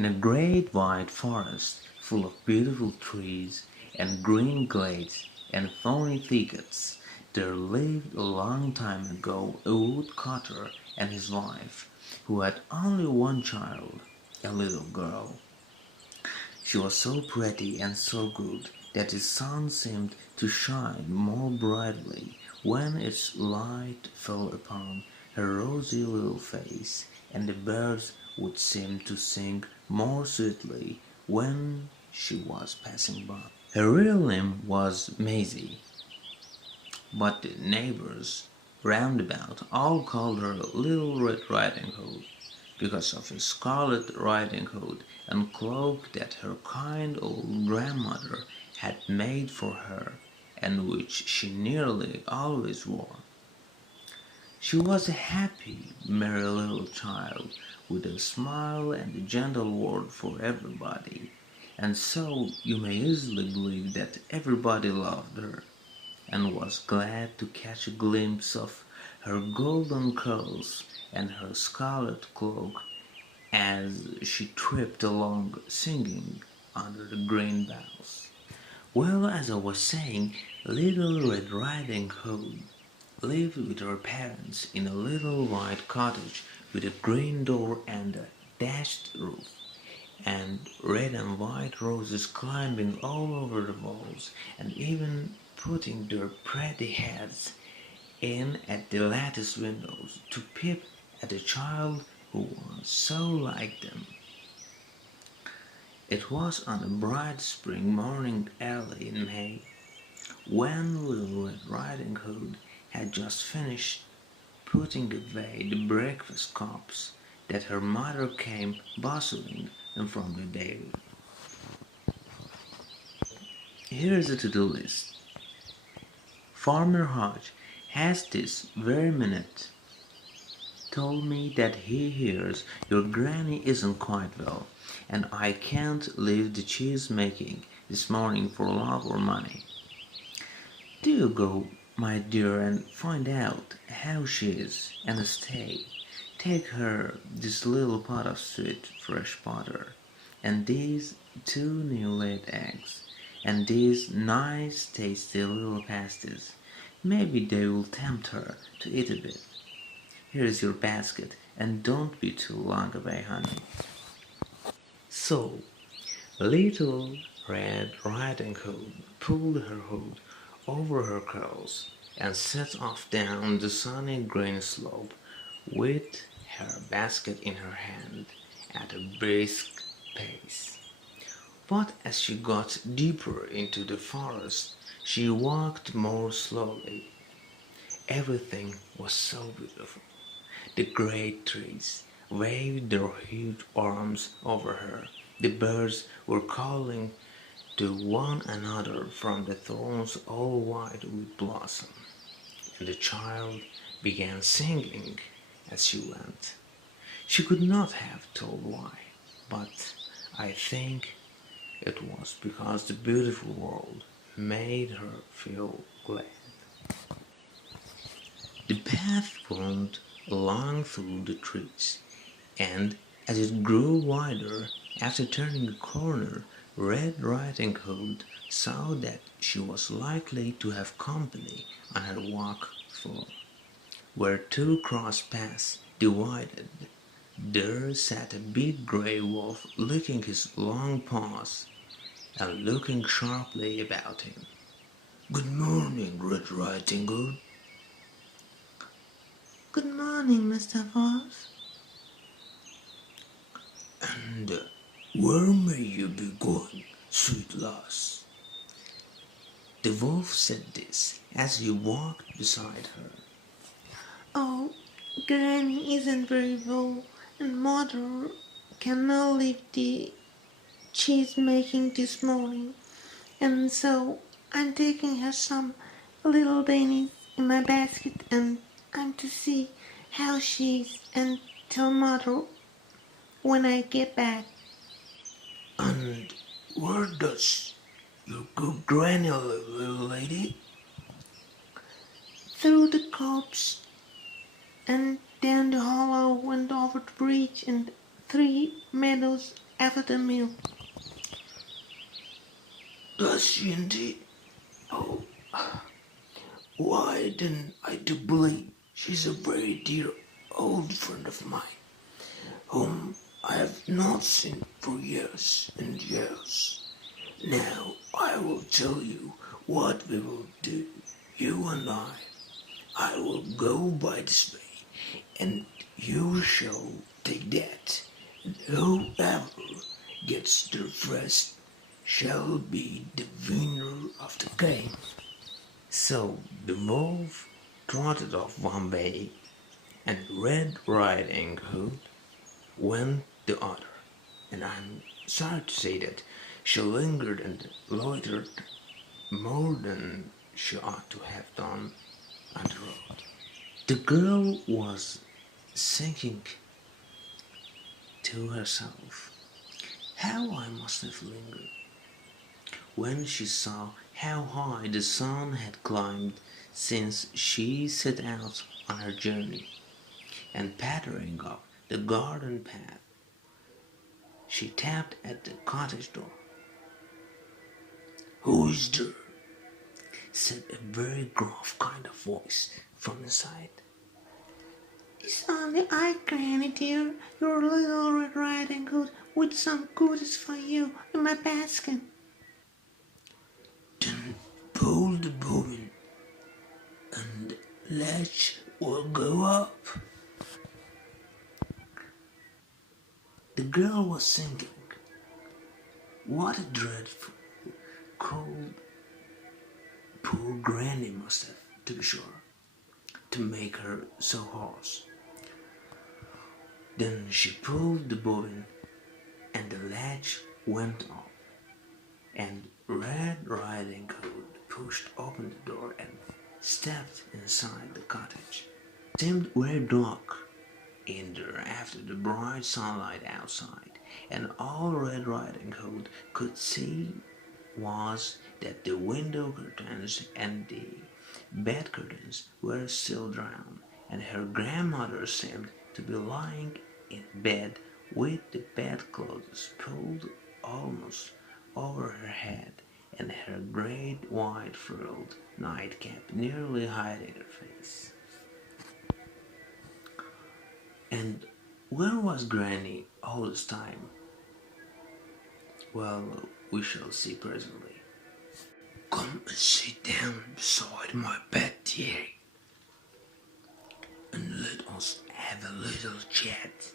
In a great wide forest full of beautiful trees and green glades and thorny thickets, there lived a long time ago a woodcutter and his wife, who had only one child, a little girl. She was so pretty and so good that the sun seemed to shine more brightly when its light fell upon her rosy little face, and the birds would seem to sing more sweetly when she was passing by. Her real name was Maisie, but the neighbors round about all called her Little Red Riding Hood, because of a scarlet riding hood and cloak that her kind old grandmother had made for her, and which she nearly always wore. She was a happy, merry little child, with a smile and a gentle word for everybody, and so you may easily believe that everybody loved her and was glad to catch a glimpse of her golden curls and her scarlet cloak as she tripped along singing under the green boughs. Well, as I was saying, Little Red Riding Hood lived with her parents in a little white cottage with a green door and a thatched roof, and red and white roses climbing all over the walls, and even putting their pretty heads in at the lattice windows to peep at the child who was so like them. It was on a bright spring morning early in May, when Little Red Riding Hood had just finished putting away the breakfast cups, that her mother came bustling in from the dairy. Here is a to-do list. Farmer Hodge has this very minute told me that he hears your granny isn't quite well, and I can't leave the cheese making this morning for love or money. Do you go, my dear, and find out how she is, and stay. Take her this little pot of sweet fresh butter, and these two new laid eggs, and these nice tasty little pasties. Maybe they will tempt her to eat a bit. Here is your basket, and don't be too long away, honey. So, Little Red Riding Hood pulled her hood over her curls and set off down the sunny green slope with her basket in her hand at a brisk pace. But as she got deeper into the forest, she walked more slowly. Everything was so beautiful. The great trees waved their huge arms over her. The birds were calling to one another from the thorns all white with blossom, and the child began singing as she went. She could not have told why, but I think it was because the beautiful world made her feel glad. The path wound along through the trees, and as it grew wider, after turning a corner, Red Riding Hood saw that she was likely to have company on her walk, for where two cross paths divided, there sat a big grey wolf licking his long paws and looking sharply about him. "Good morning, Red Riding Hood." "Good morning, Mr. Wolf." "And where may you be going, sweet lass?" The wolf said this as he walked beside her. "Oh, Granny isn't very well, and Mother cannot leave the cheese making this morning, and so I'm taking her some little dainties in my basket, and I'm to see how she is and tell Mother when I get back." "And where does your good granny live, little lady?" "Through the copse and down the hollow and over the bridge and 3 meadows after the meal. Does she indeed? Oh, why then I do believe she's a very dear old friend of mine, whom I have not seen for years and years. Now I will tell you what we will do, you and I. I will go by this way, and you shall take that, and whoever gets there first shall be the winner of the game. So the wolf trotted off one way, and Red Riding Hood went the other. And I'm sorry to say that she lingered and loitered more than she ought to have done on the road. The girl was thinking to herself, how I must have lingered, when she saw how high the sun had climbed since she set out on her journey, and pattering up the garden path, she tapped at the cottage door. Who is there? Said a very gruff kind of voice from inside. It's only I, Granny dear, your little Red Riding Hood, with some goodies for you in my basket. Then pull the bobbin, and the latch will go up. The girl was thinking, what a dreadful cold poor Granny must have, to be sure, to make her so hoarse. Then she pulled the bobbin, and the latch went up, and Red Riding Hood pushed open the door and stepped inside the cottage. It seemed very dark in there after the bright sunlight outside, and all Red Riding Hood could see was that the window curtains and the bed curtains were still drawn, and her grandmother seemed to be lying in bed with the bedclothes pulled almost over her head, and her great white frilled nightcap nearly hiding her face. And where was Granny all this time? Well, we shall see presently. Come and sit down beside my bed, dearie, and let us have a little chat.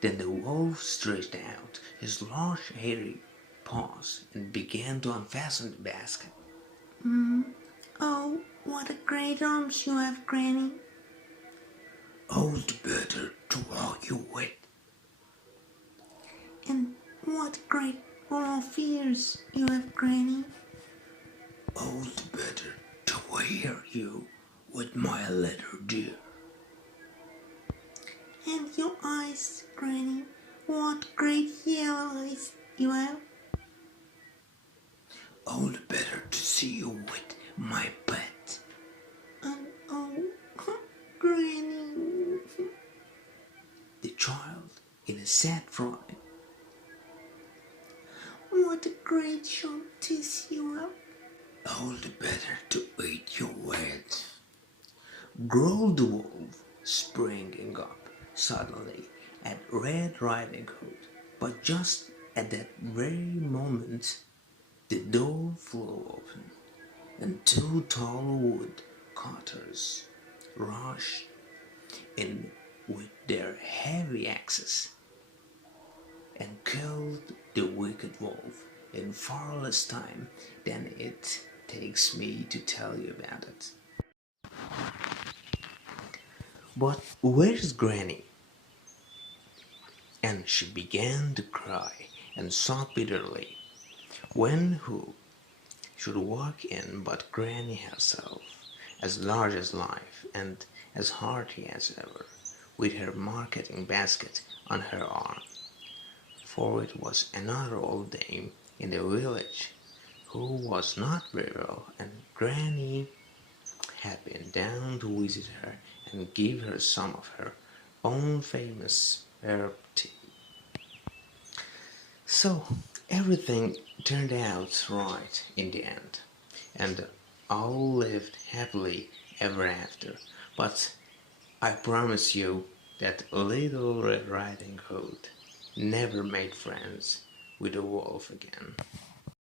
Then the wolf stretched out his large hairy paws and began to unfasten the basket. Oh, what a great arms you have, Granny. All the better to walk you with. And what great rough ears you have, Granny. All the better to wear you with my leather, dear. And your eyes, Granny. What great yellow eyes you have. All the better to see you with my pet. And oh, Granny. The child, in a sad fright, What a great sharp teeth you have. All the better to eat you with. growled the wolf, springing up suddenly at Red Riding Hood. But just at that very moment, the door flew open, and two tall wood cutters rushed in with their heavy axes and killed the wicked wolf in far less time than it takes me to tell you about it. But where's Granny? And she began to cry and sob bitterly. When who should walk in but Granny herself, as large as life and as hearty as ever, with her marketing basket on her arm. For it was another old dame in the village who was not very well, and Granny had been down to visit her and give her some of her own famous herb tea. So everything turned out right in the end, and all lived happily ever after. But I promise you that Little Red Riding Hood never made friends with a wolf again.